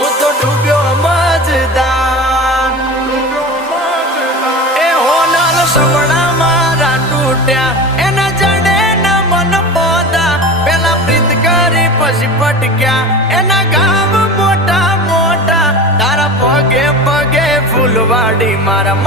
હું તો ડૂબ્યો મજદાર એ હોનલ સમણા મારા તૂટ્યા એના જડે ના મન પોદા પેલા પ્રીત કરી પછી પટક્યા એના ગામ મોટા મોટા તારા પગે પગે ફૂલવાડી મારા